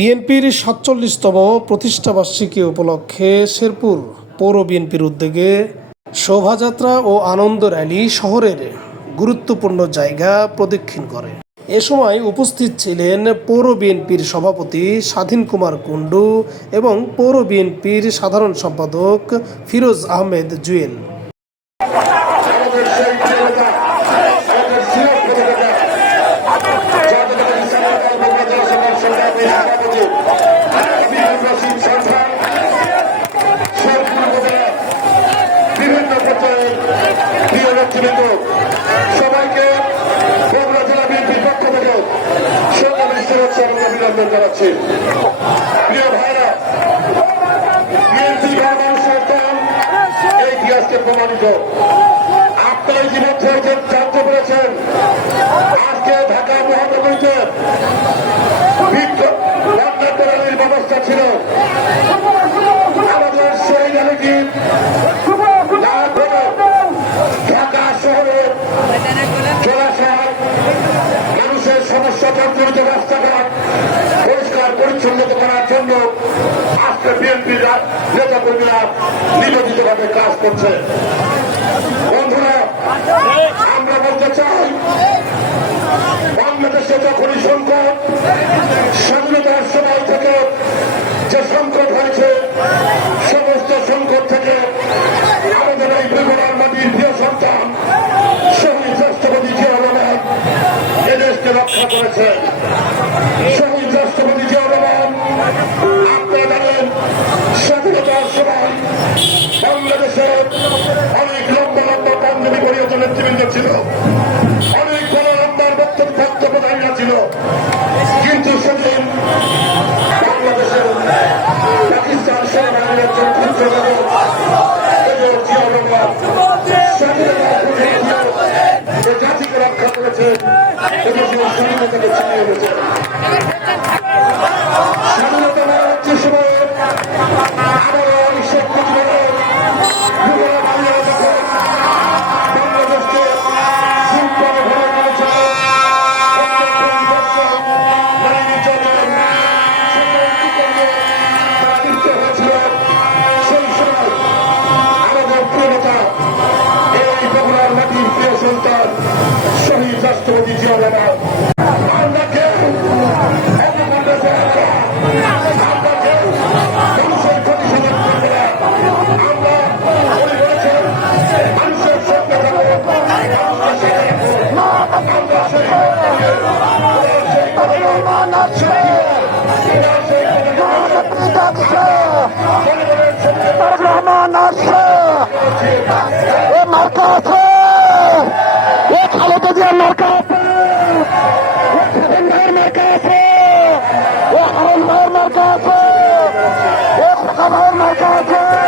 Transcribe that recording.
বিএনপির সাতচল্লিশতম প্রতিষ্ঠাবার্ষিকী উপলক্ষে শেরপুর পৌর বিএনপির উদ্যোগে শোভাযাত্রা ও আনন্দ র্যালি শহরের গুরুত্বপূর্ণ জায়গা প্রদক্ষিণ করে। এ সময় উপস্থিত ছিলেন পৌর বিএনপির সভাপতি স্বাধীন কুমার কুণ্ডু এবং পৌর বিএনপির সাধারণ সম্পাদক ফিরোজ আহমেদ জুয়েল। সবাইকে বগুড়া জেলা বিএনপির পক্ষ থেকে সরকারি শুভেচ্ছা এবং অভিনন্দন জানাচ্ছি প্রিয় ভাইরা বিএনপি গণমানুষের দল এই ইতিহাসকে প্রমাণিত আপনারা ইতিমধ্যে জানতে পেরেছেন আজকে ঢাকা মহানগরীতে ব্যবস্থা ছিল। আমাদের সেই করে ঢাকা শহরে মানুষের সমস্যা জর্জরিত পরিষ্কার পরিচ্ছন্ন করার জন্য আজকে বিএনপির নেতা কর্মীরা কাজ করছে। বন্ধুরা, আমরা হয়েছে সমস্ত সংকট থেকে আমাদের এই বিবরণ মাটির প্রিয় সন্তান, শহীদ রাষ্ট্রপতি জিয়া এদেশকে রক্ষা করেছেন Thank you. রহমান আসছে এ মার্কা আছে এ খালেদা জিয়ার মার্কা আছে মার্কা আছে এ হারুন ভাইয়ের মার্কা আছে এ ভাইয়ের মার্কা আছে।